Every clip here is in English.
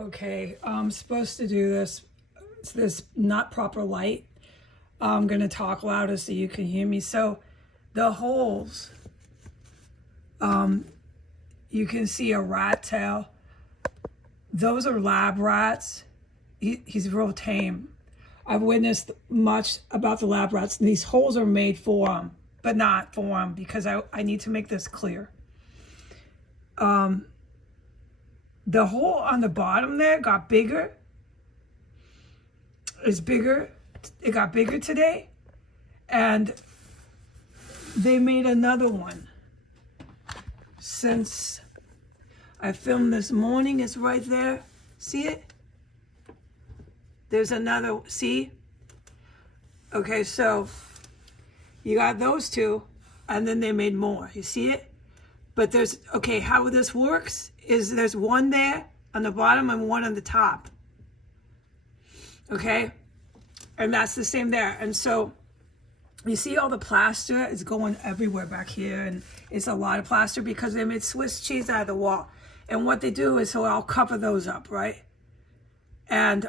Okay, I'm supposed to do this. It's this not proper light. I'm gonna talk louder so you can hear me. So the holes, you can see a rat tail. Those are lab rats. He's real tame. I've witnessed much about the lab rats. These holes are made for them, but not for them because I need to make this clear. The hole on the bottom there got bigger. It's bigger. It got bigger today. And they made another one. Since I filmed this morning, it's right there. See it? There's another, see? Okay, so you got those two, and then they made more. You see it? But there's, okay, how this works is there's one there on the bottom and one on the top. Okay? And that's the same there. And so you see all the plaster is going everywhere back here, and it's a lot of plaster because they made Swiss cheese out of the wall. And what they do is, so I'll cover those up, right? And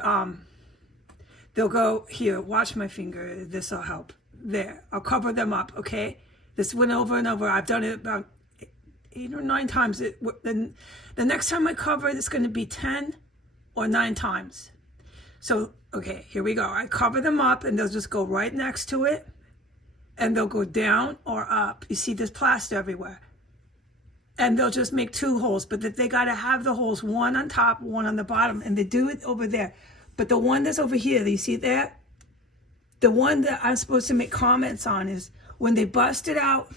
they'll go, here, watch my finger, this will help. There, I'll cover them up, okay? This went over and over. I've done it about 8 or 9 times. Then the next time I cover it, it's going to be 10 or 9 times. So, okay, here we go. I cover them up, and they'll just go right next to it, and they'll go down or up. You see, there's plaster everywhere. And they'll just make 2 holes, but they got to have the holes, one on top, one on the bottom, and they do it over there. But the one that's over here, you see there? The one that I'm supposed to make comments on is when they busted out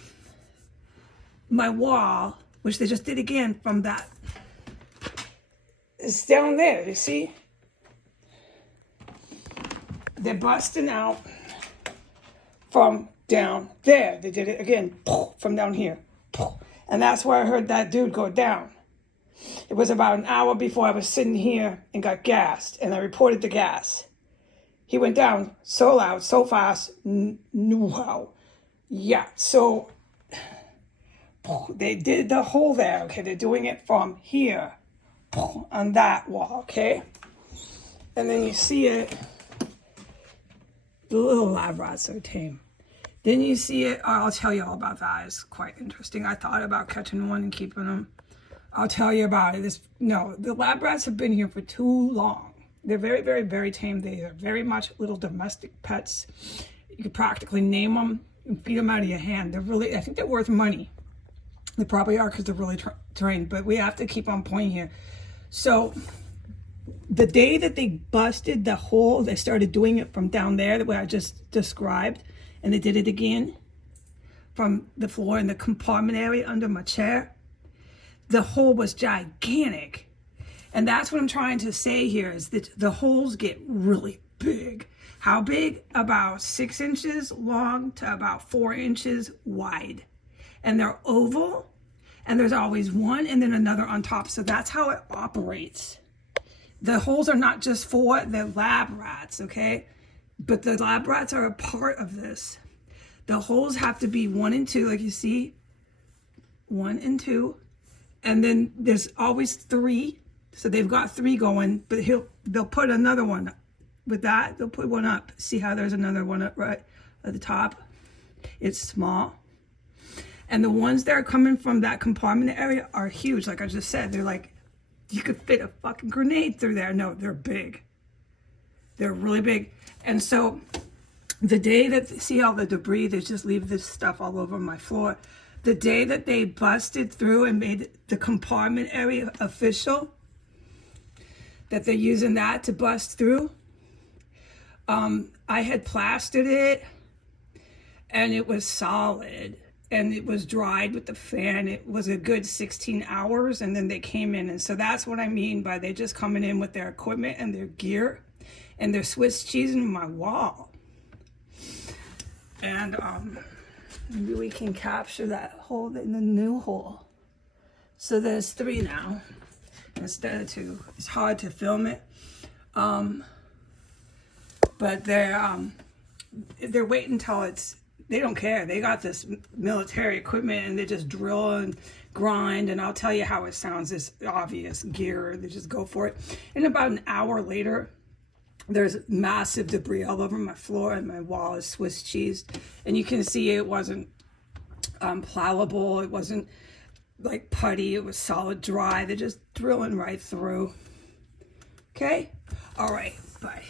my wall, which they just did again from that. It's down there, you see? They're busting out from down there. They did it again from down here. And that's where I heard that dude go down. It was about an hour before I was sitting here and got gassed, and I reported the gas. He went down so loud, so fast. Wow. Yeah, so they did the hole there, okay? They're doing it from here on that wall, okay? And then you see it. The little lab rats are tame. Then you see it. I'll tell you all about that. It's quite interesting. I thought about catching one and keeping them. I'll tell you about it. No, the lab rats have been here for too long. They're very, very, very tame. They are very much little domestic pets. You could practically name them and feed them out of your hand. They're really, I think they're worth money. They probably are because they're really trained, but we have to keep on point here. So the day that they busted the hole, they started doing it from down there, the way I just described, and they did it again from the floor in the compartment area under my chair. The hole was gigantic. And that's what I'm trying to say here is that the holes get really big. How big? About 6 inches long to about 4 inches wide. And they're oval, and there's always one and then another on top. So that's how it operates. The holes are not just for the lab rats, okay? But the lab rats are a part of this. The holes have to be 1 and 2, like you see, 1 and 2. And then there's always 3. So they've got 3 going, but they'll put another one with that. They'll put one up. See how there's another one up right at the top? It's small. And the ones that are coming from that compartment area are huge. Like I just said, they're like, you could fit a fucking grenade through there. No, they're big. They're really big. And so the day that, see all the debris, they just leave this stuff all over my floor. The day that they busted through and made the compartment area official, that they're using that to bust through, I had plastered it, and it was solid, and it was dried with the fan. It was a good 16 hours, and then they came in. And so that's what I mean by they just coming in with their equipment and their gear, and they're Swiss cheesing my wall. And maybe we can capture that hole in the new hole. So there's 3 now instead of 2. It's hard to film it, but they're waiting until it's they don't care. They got this military equipment and they just drill and grind, and I'll tell you how it sounds. It's obvious gear. They just go for it. And about an hour later, there's massive debris all over my floor, and my wall is Swiss cheesed. And you can see it wasn't plowable. It wasn't like putty. It was solid dry. They're just drilling right through. Okay? All right. Bye.